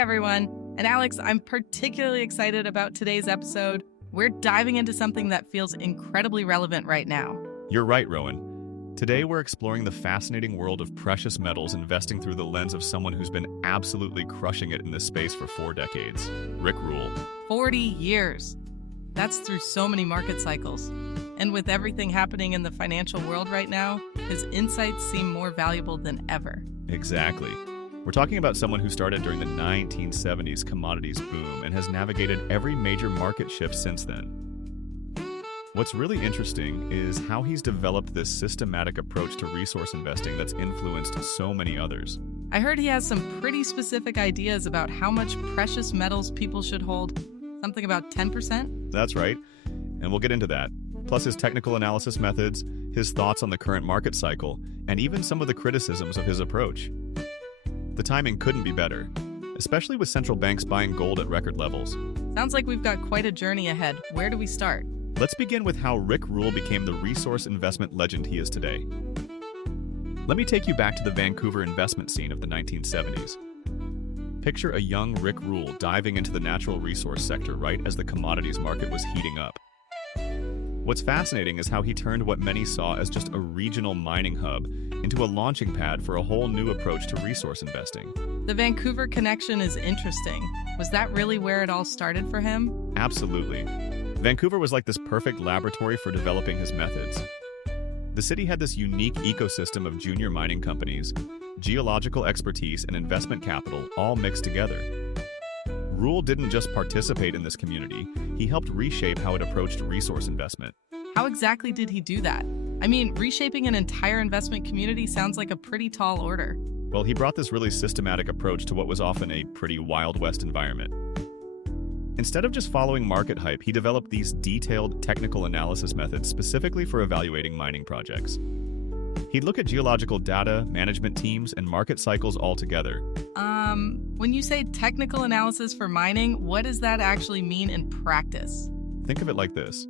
everyone. And Alex, I'm particularly excited about today's episode. We're diving into something that feels incredibly relevant right now. You're right, Rowan. Today we're exploring the fascinating world of precious metals, investing through the lens of someone who's been absolutely crushing it in this space for 4 decades, Rick Rule. 40 years. That's through so many market cycles. And with everything happening in the financial world right now, his insights seem more valuable than ever. Exactly. We're talking about someone who started during the 1970s commodities boom and has navigated every major market shift since then. What's really interesting is how he's developed this systematic approach to resource investing that's influenced so many others. I heard he has some pretty specific ideas about how much precious metals people should hold. Something about 10%? That's right, and we'll get into that. Plus his technical analysis methods, his thoughts on the current market cycle, and even some of the criticisms of his approach. The timing couldn't be better, especially with central banks buying gold at record levels. Sounds like we've got quite a journey ahead. Where do we start? Let's begin with how Rick Rule became the resource investment legend he is today. Let me take you back to the Vancouver investment scene of the 1970s. Picture a young Rick Rule diving into the natural resource sector right as the commodities market was heating up. What's fascinating is how he turned what many saw as just a regional mining hub into a launching pad for a whole new approach to resource investing. The Vancouver connection is interesting. Was that really where it all started for him? Absolutely. Vancouver was like this perfect laboratory for developing his methods. The city had this unique ecosystem of junior mining companies, geological expertise, and investment capital all mixed together. Rule didn't just participate in this community, he helped reshape how it approached resource investment. How exactly did he do that? I mean, reshaping an entire investment community sounds like a pretty tall order. Well, he brought this really systematic approach to what was often a pretty Wild West environment. Instead of just following market hype, he developed these detailed technical analysis methods specifically for evaluating mining projects. He'd look at geological data, management teams, and market cycles all together. When you say technical analysis for mining, what does that actually mean in practice? Think of it like this.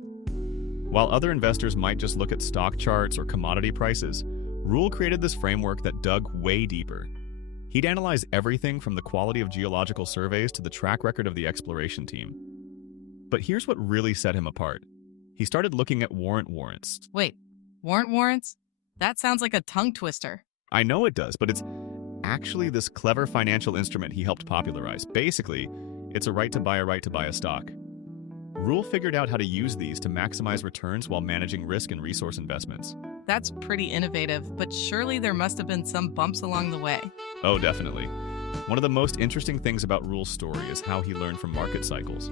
While other investors might just look at stock charts or commodity prices, Rule created this framework that dug way deeper. He'd analyze everything from the quality of geological surveys to the track record of the exploration team. But here's what really set him apart. He started looking at warrants. Wait, warrants? That sounds like a tongue twister. I know it does, but it's actually this clever financial instrument he helped popularize. Basically, it's a right to buy a stock. Rule figured out how to use these to maximize returns while managing risk and resource investments. That's pretty innovative, but surely there must have been some bumps along the way. Oh, definitely. One of the most interesting things about Rule's story is how he learned from market cycles.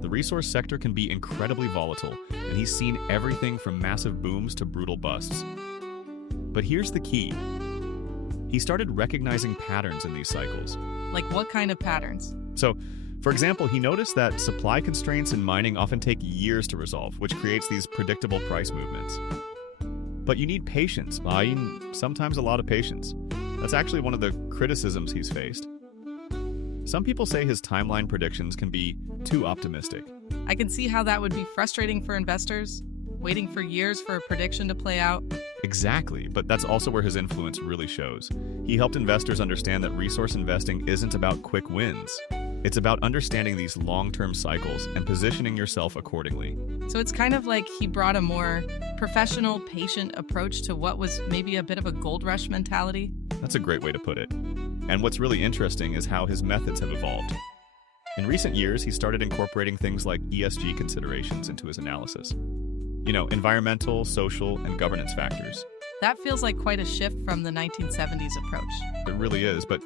The resource sector can be incredibly volatile, and he's seen everything from massive booms to brutal busts. But here's the key. He started recognizing patterns in these cycles. Like what kind of patterns? So, for example, he noticed that supply constraints in mining often take years to resolve, which creates these predictable price movements. But you need patience, sometimes a lot of patience. That's actually one of the criticisms he's faced. Some people say his timeline predictions can be too optimistic. I can see how that would be frustrating for investors, waiting for years for a prediction to play out. Exactly, but that's also where his influence really shows. He helped investors understand that resource investing isn't about quick wins. It's about understanding these long-term cycles and positioning yourself accordingly. So it's kind of like he brought a more professional, patient approach to what was maybe a bit of a gold rush mentality. That's a great way to put it. And what's really interesting is how his methods have evolved. In recent years, he started incorporating things like ESG considerations into his analysis. Environmental, social, and governance factors. That feels like quite a shift from the 1970s approach. It really is, but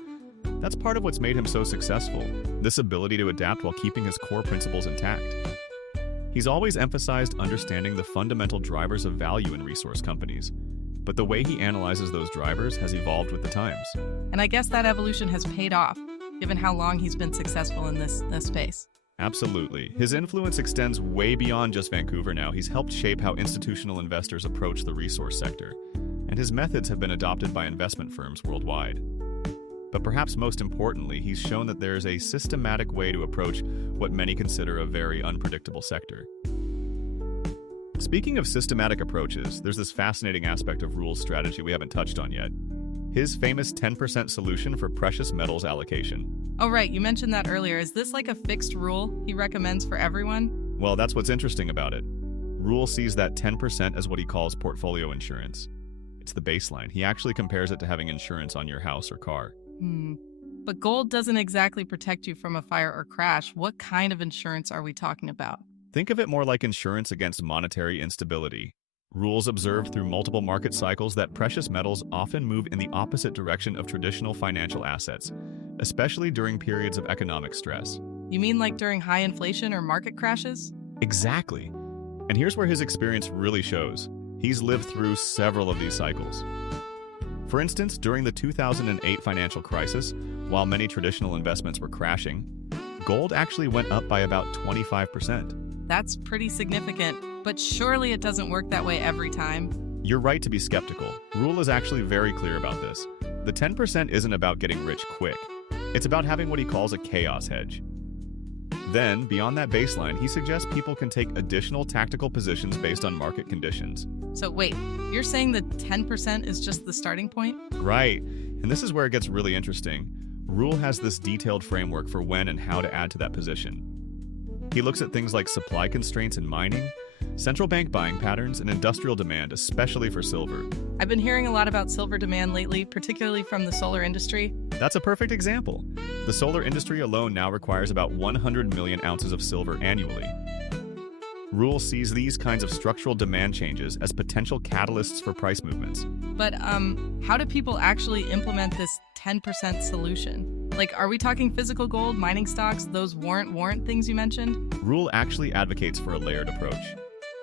that's part of what's made him so successful, this ability to adapt while keeping his core principles intact. He's always emphasized understanding the fundamental drivers of value in resource companies, but the way he analyzes those drivers has evolved with the times. And I guess that evolution has paid off, given how long he's been successful in this space. Absolutely. His influence extends way beyond just Vancouver now. He's helped shape how institutional investors approach the resource sector, and his methods have been adopted by investment firms worldwide. But perhaps most importantly, he's shown that there is a systematic way to approach what many consider a very unpredictable sector. Speaking of systematic approaches, there's this fascinating aspect of Rule's strategy we haven't touched on yet. His famous 10% solution for precious metals allocation. Oh, right, you mentioned that earlier. Is this like a fixed rule he recommends for everyone? Well, that's what's interesting about it. Rule sees that 10% as what he calls portfolio insurance. It's the baseline. He actually compares it to having insurance on your house or car. But gold doesn't exactly protect you from a fire or crash. What kind of insurance are we talking about? Think of it more like insurance against monetary instability. Rules observe through multiple market cycles that precious metals often move in the opposite direction of traditional financial assets, especially during periods of economic stress. You mean like during high inflation or market crashes? Exactly. And here's where his experience really shows. He's lived through several of these cycles. For instance, during the 2008 financial crisis, while many traditional investments were crashing, gold actually went up by about 25%. That's pretty significant, but surely it doesn't work that way every time. You're right to be skeptical. Rule is actually very clear about this. The 10% isn't about getting rich quick. It's about having what he calls a chaos hedge. Then, beyond that baseline, he suggests people can take additional tactical positions based on market conditions. So wait, you're saying that 10% is just the starting point? Right. And this is where it gets really interesting. Rule has this detailed framework for when and how to add to that position. He looks at things like supply constraints in mining, central bank buying patterns, and industrial demand, especially for silver. I've been hearing a lot about silver demand lately, particularly from the solar industry. That's a perfect example. The solar industry alone now requires about 100 million ounces of silver annually. Rule sees these kinds of structural demand changes as potential catalysts for price movements. But how do people actually implement this 10% solution? Like, are we talking physical gold, mining stocks, those warrant things you mentioned? Rule actually advocates for a layered approach.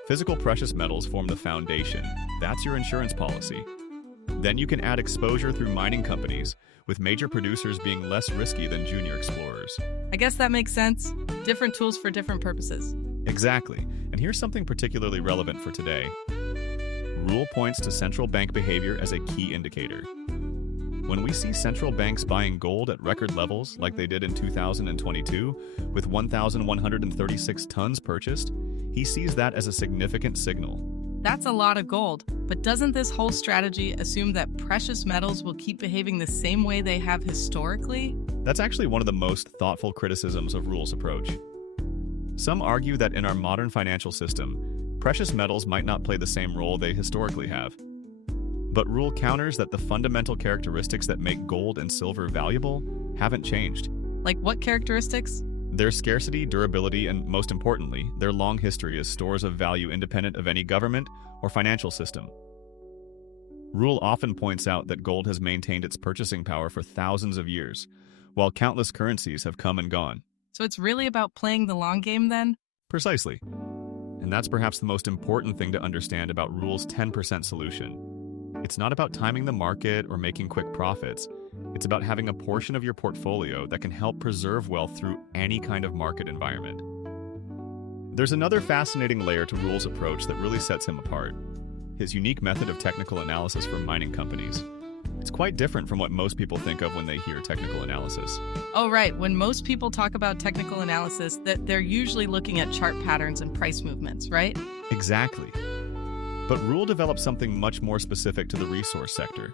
Physical precious metals form the foundation. That's your insurance policy. Then you can add exposure through mining companies, with major producers being less risky than junior explorers. I guess that makes sense. Different tools for different purposes. Exactly. And here's something particularly relevant for today. Rule points to central bank behavior as a key indicator. When we see central banks buying gold at record levels like they did in 2022, with 1,136 tons purchased, he sees that as a significant signal. That's a lot of gold, but doesn't this whole strategy assume that precious metals will keep behaving the same way they have historically? That's actually one of the most thoughtful criticisms of Rule's approach. Some argue that in our modern financial system, precious metals might not play the same role they historically have. But Rule counters that the fundamental characteristics that make gold and silver valuable haven't changed. Like what characteristics? Their scarcity, durability, and most importantly, their long history as stores of value independent of any government or financial system. Rule often points out that gold has maintained its purchasing power for thousands of years, while countless currencies have come and gone. So it's really about playing the long game then? Precisely. And that's perhaps the most important thing to understand about Rule's 10% solution. It's not about timing the market or making quick profits. It's about having a portion of your portfolio that can help preserve wealth through any kind of market environment. There's another fascinating layer to Rule's approach that really sets him apart: his unique method of technical analysis for mining companies. It's quite different from what most people think of when they hear technical analysis. Oh, right. When most people talk about technical analysis, that they're usually looking at chart patterns and price movements, right? Exactly. But Rule developed something much more specific to the resource sector.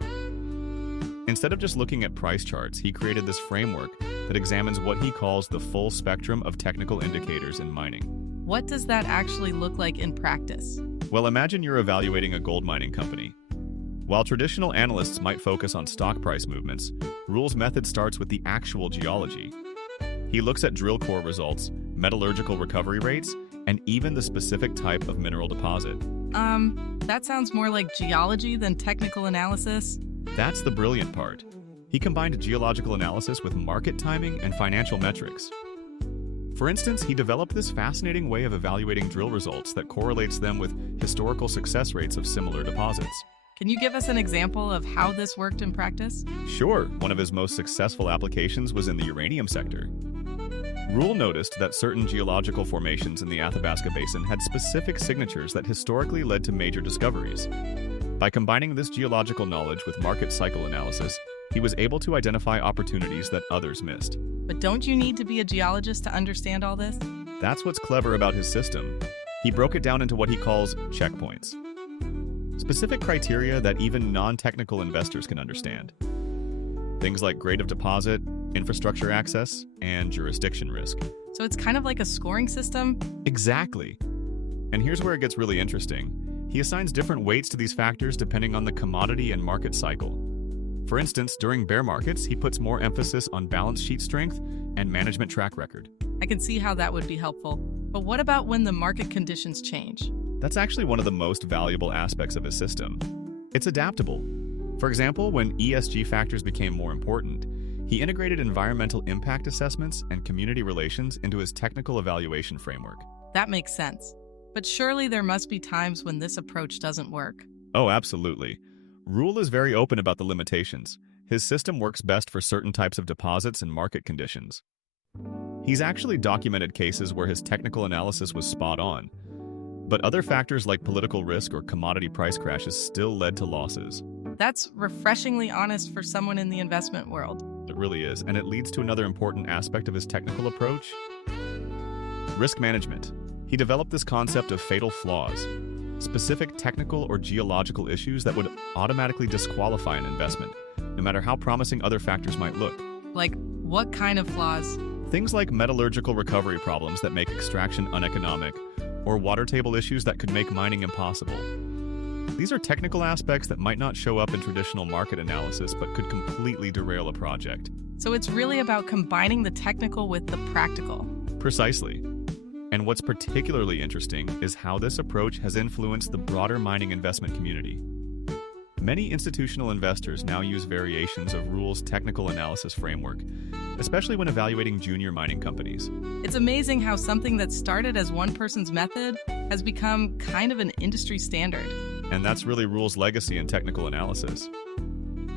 Instead of just looking at price charts, he created this framework that examines what he calls the full spectrum of technical indicators in mining. What does that actually look like in practice? Well, imagine you're evaluating a gold mining company. While traditional analysts might focus on stock price movements, Rule's method starts with the actual geology. He looks at drill core results, metallurgical recovery rates, and even the specific type of mineral deposit. That sounds more like geology than technical analysis. That's the brilliant part. He combined geological analysis with market timing and financial metrics. For instance, he developed this fascinating way of evaluating drill results that correlates them with historical success rates of similar deposits. Can you give us an example of how this worked in practice? Sure, one of his most successful applications was in the uranium sector. Rule noticed that certain geological formations in the Athabasca Basin had specific signatures that historically led to major discoveries. By combining this geological knowledge with market cycle analysis, he was able to identify opportunities that others missed. But don't you need to be a geologist to understand all this? That's what's clever about his system. He broke it down into what he calls checkpoints. Specific criteria that even non-technical investors can understand. Things like grade of deposit, infrastructure access, and jurisdiction risk. So it's kind of like a scoring system? Exactly. And here's where it gets really interesting. He assigns different weights to these factors depending on the commodity and market cycle. For instance, during bear markets, he puts more emphasis on balance sheet strength and management track record. I can see how that would be helpful. But what about when the market conditions change? That's actually one of the most valuable aspects of his system. It's adaptable. For example, when ESG factors became more important, he integrated environmental impact assessments and community relations into his technical evaluation framework. That makes sense. But surely there must be times when this approach doesn't work. Oh, absolutely. Rule is very open about the limitations. His system works best for certain types of deposits and market conditions. He's actually documented cases where his technical analysis was spot on, but other factors like political risk or commodity price crashes still led to losses. That's refreshingly honest for someone in the investment world. It really is, and it leads to another important aspect of his technical approach: risk management. He developed this concept of fatal flaws, specific technical or geological issues that would automatically disqualify an investment, no matter how promising other factors might look. Like, what kind of flaws? Things like metallurgical recovery problems that make extraction uneconomic, or water table issues that could make mining impossible. These are technical aspects that might not show up in traditional market analysis but could completely derail a project. So it's really about combining the technical with the practical. Precisely. And what's particularly interesting is how this approach has influenced the broader mining investment community. Many institutional investors now use variations of Rule's technical analysis framework, especially when evaluating junior mining companies. It's amazing how something that started as one person's method has become kind of an industry standard. And that's really Rule's legacy in technical analysis.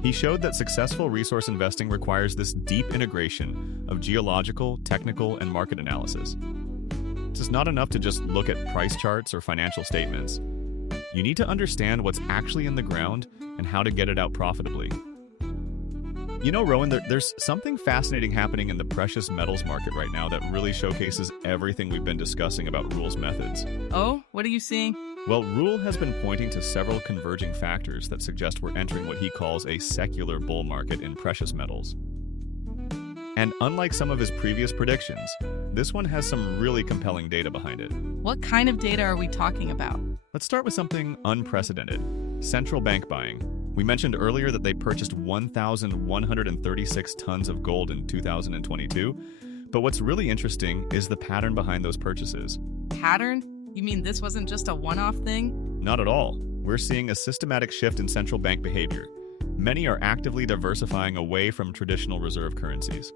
He showed that successful resource investing requires this deep integration of geological, technical, and market analysis. It's not enough to just look at price charts or financial statements. You need to understand what's actually in the ground and how to get it out profitably. You know, Rowan, there's something fascinating happening in the precious metals market right now that really showcases everything we've been discussing about Rule's methods. Oh, what are you seeing? Well, Rule has been pointing to several converging factors that suggest we're entering what he calls a secular bull market in precious metals. And unlike some of his previous predictions, this one has some really compelling data behind it. What kind of data are we talking about? Let's start with something unprecedented: central bank buying. We mentioned earlier that they purchased 1,136 tons of gold in 2022, but what's really interesting is the pattern behind those purchases. Pattern? You mean this wasn't just a one-off thing? Not at all. We're seeing a systematic shift in central bank behavior. Many are actively diversifying away from traditional reserve currencies.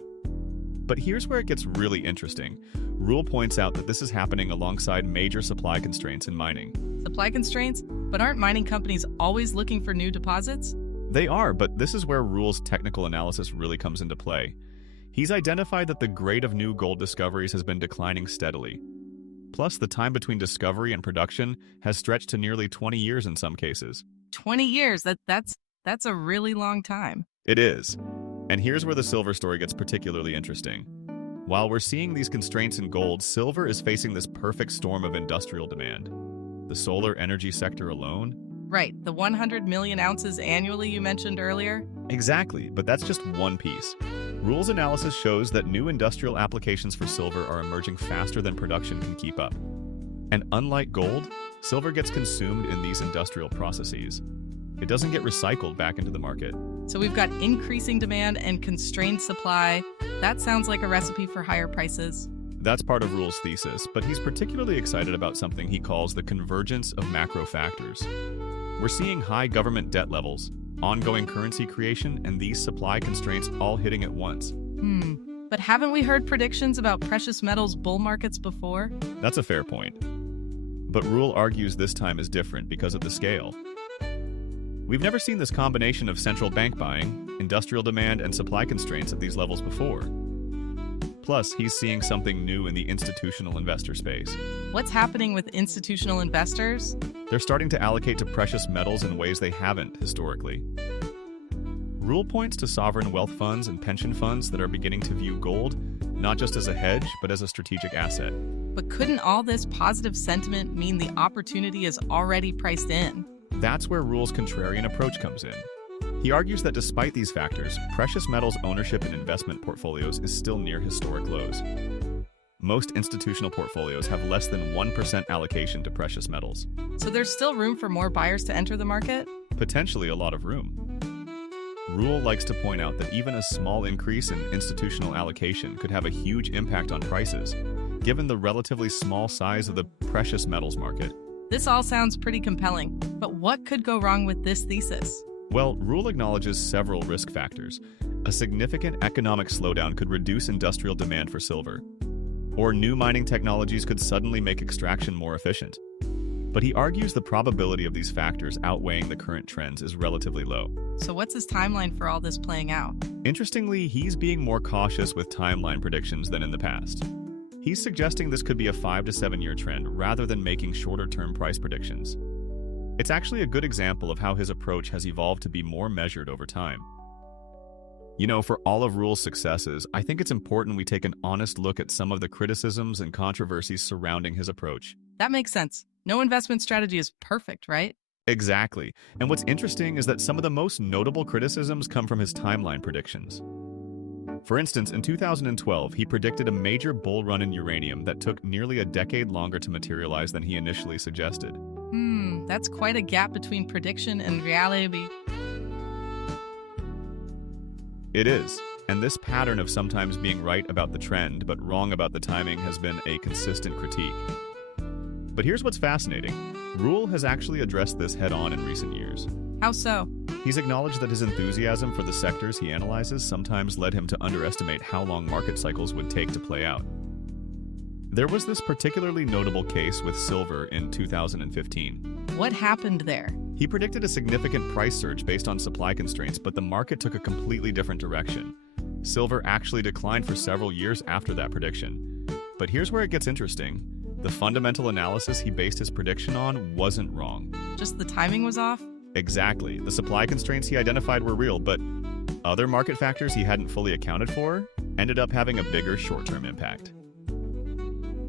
But here's where it gets really interesting. Rule points out that this is happening alongside major supply constraints in mining. Supply constraints? But aren't mining companies always looking for new deposits? They are, but this is where Rule's technical analysis really comes into play. He's identified that the grade of new gold discoveries has been declining steadily. Plus, the time between discovery and production has stretched to nearly 20 years in some cases. 20 years? That's a really long time. It is. And here's where the silver story gets particularly interesting. While we're seeing these constraints in gold, silver is facing this perfect storm of industrial demand. The solar energy sector alone? Right, the 100 million ounces annually you mentioned earlier? Exactly, but that's just one piece. Rule's analysis shows that new industrial applications for silver are emerging faster than production can keep up. And unlike gold, silver gets consumed in these industrial processes. It doesn't get recycled back into the market. So we've got increasing demand and constrained supply. That sounds like a recipe for higher prices. That's part of Rule's thesis, but he's particularly excited about something he calls the convergence of macro factors. We're seeing high government debt levels, ongoing currency creation, and these supply constraints all hitting at once. But haven't we heard predictions about precious metals bull markets before? That's a fair point. But Rule argues this time is different because of the scale. We've never seen this combination of central bank buying, industrial demand, and supply constraints at these levels before. Plus, he's seeing something new in the institutional investor space. What's happening with institutional investors? They're starting to allocate to precious metals in ways they haven't historically. Rule points to sovereign wealth funds and pension funds that are beginning to view gold not just as a hedge, but as a strategic asset. But couldn't all this positive sentiment mean the opportunity is already priced in? That's where Rule's contrarian approach comes in. He argues that despite these factors, precious metals ownership in investment portfolios is still near historic lows. Most institutional portfolios have less than 1% allocation to precious metals. So there's still room for more buyers to enter the market? Potentially a lot of room. Rule likes to point out that even a small increase in institutional allocation could have a huge impact on prices, given the relatively small size of the precious metals market. This all sounds pretty compelling, but what could go wrong with this thesis? Well, Rule acknowledges several risk factors. A significant economic slowdown could reduce industrial demand for silver, or new mining technologies could suddenly make extraction more efficient. But he argues the probability of these factors outweighing the current trends is relatively low. So what's his timeline for all this playing out? Interestingly, he's being more cautious with timeline predictions than in the past. He's suggesting this could be a 5 to 7 year trend rather than making shorter-term price predictions. It's actually a good example of how his approach has evolved to be more measured over time. You know, for all of Rule's successes, I think it's important we take an honest look at some of the criticisms and controversies surrounding his approach. That makes sense. No investment strategy is perfect, right? Exactly. And what's interesting is that some of the most notable criticisms come from his timeline predictions. For instance, in 2012, he predicted a major bull run in uranium that took nearly a decade longer to materialize than he initially suggested. That's quite a gap between prediction and reality. It is, and this pattern of sometimes being right about the trend but wrong about the timing has been a consistent critique. But here's what's fascinating. Rule has actually addressed this head-on in recent years. How so? He's acknowledged that his enthusiasm for the sectors he analyzes sometimes led him to underestimate how long market cycles would take to play out. There was this particularly notable case with silver in 2015. What happened there? He predicted a significant price surge based on supply constraints, but the market took a completely different direction. Silver actually declined for several years after that prediction. But here's where it gets interesting. The fundamental analysis he based his prediction on wasn't wrong. Just the timing was off? Exactly. The supply constraints he identified were real, but other market factors he hadn't fully accounted for ended up having a bigger short-term impact.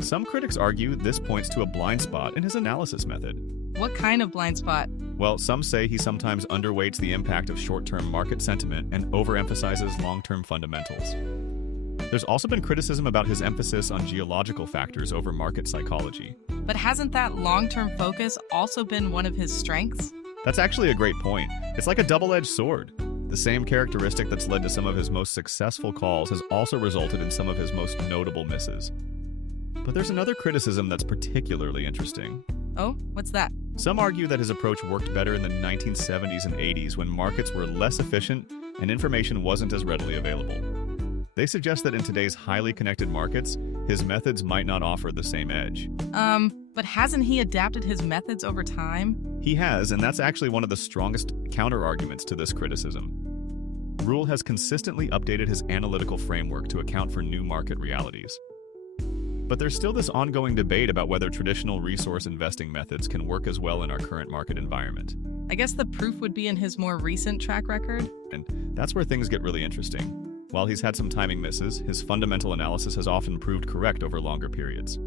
Some critics argue this points to a blind spot in his analysis method. What kind of blind spot? Well, some say he sometimes underweights the impact of short-term market sentiment and overemphasizes long-term fundamentals. There's also been criticism about his emphasis on geological factors over market psychology. But hasn't that long-term focus also been one of his strengths? That's actually a great point. It's like a double-edged sword. The same characteristic that's led to some of his most successful calls has also resulted in some of his most notable misses. But there's another criticism that's particularly interesting. Oh, what's that? Some argue that his approach worked better in the 1970s and 80s when markets were less efficient and information wasn't as readily available. They suggest that in today's highly connected markets, his methods might not offer the same edge. But hasn't he adapted his methods over time? He has, and that's actually one of the strongest counter-arguments to this criticism. Rule has consistently updated his analytical framework to account for new market realities. But there's still this ongoing debate about whether traditional resource investing methods can work as well in our current market environment. I guess the proof would be in his more recent track record. And that's where things get really interesting. While he's had some timing misses, his fundamental analysis has often proved correct over longer periods.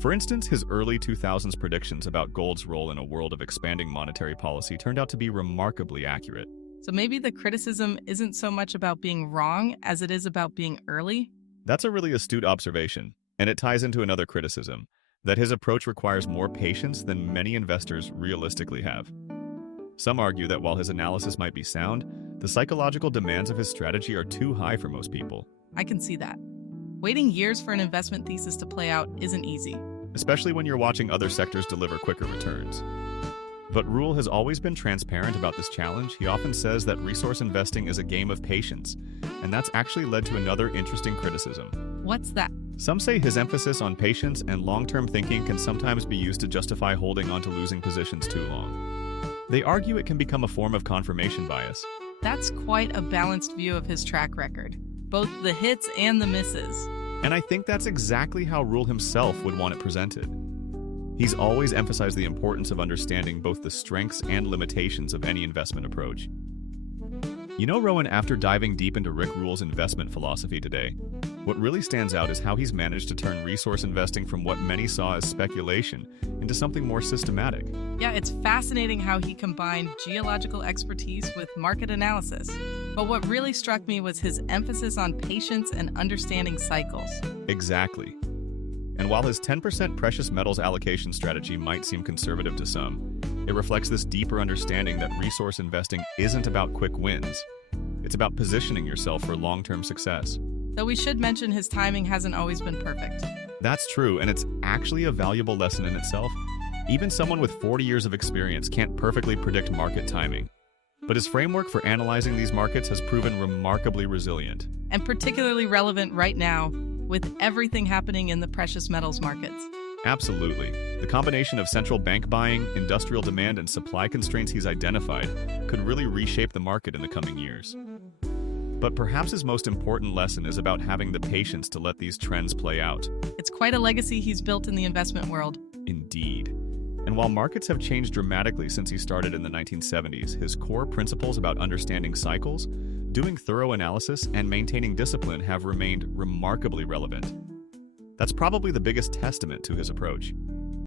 For instance, his early 2000s predictions about gold's role in a world of expanding monetary policy turned out to be remarkably accurate. So maybe the criticism isn't so much about being wrong as it is about being early? That's a really astute observation, and it ties into another criticism, that his approach requires more patience than many investors realistically have. Some argue that while his analysis might be sound, the psychological demands of his strategy are too high for most people. I can see that. Waiting years for an investment thesis to play out isn't easy. Especially when you're watching other sectors deliver quicker returns. But Rule has always been transparent about this challenge. He often says that resource investing is a game of patience, and that's actually led to another interesting criticism. What's that? Some say his emphasis on patience and long-term thinking can sometimes be used to justify holding on to losing positions too long. They argue it can become a form of confirmation bias. That's quite a balanced view of his track record, both the hits and the misses. And I think that's exactly how Rule himself would want it presented. He's always emphasized the importance of understanding both the strengths and limitations of any investment approach. You know, Rowan, after diving deep into Rick Rule's investment philosophy today, what really stands out is how he's managed to turn resource investing from what many saw as speculation into something more systematic. Yeah, it's fascinating how he combined geological expertise with market analysis. But what really struck me was his emphasis on patience and understanding cycles. Exactly. And while his 10% precious metals allocation strategy might seem conservative to some, it reflects this deeper understanding that resource investing isn't about quick wins. It's about positioning yourself for long-term success. Though we should mention his timing hasn't always been perfect. That's true, and it's actually a valuable lesson in itself. Even someone with 40 years of experience can't perfectly predict market timing. But his framework for analyzing these markets has proven remarkably resilient. And particularly relevant right now, with everything happening in the precious metals markets. Absolutely. The combination of central bank buying, industrial demand, and supply constraints he's identified could really reshape the market in the coming years. But perhaps his most important lesson is about having the patience to let these trends play out. It's quite a legacy he's built in the investment world. Indeed. And while markets have changed dramatically since he started in the 1970s, his core principles about understanding cycles, doing thorough analysis, and maintaining discipline have remained remarkably relevant. That's probably the biggest testament to his approach.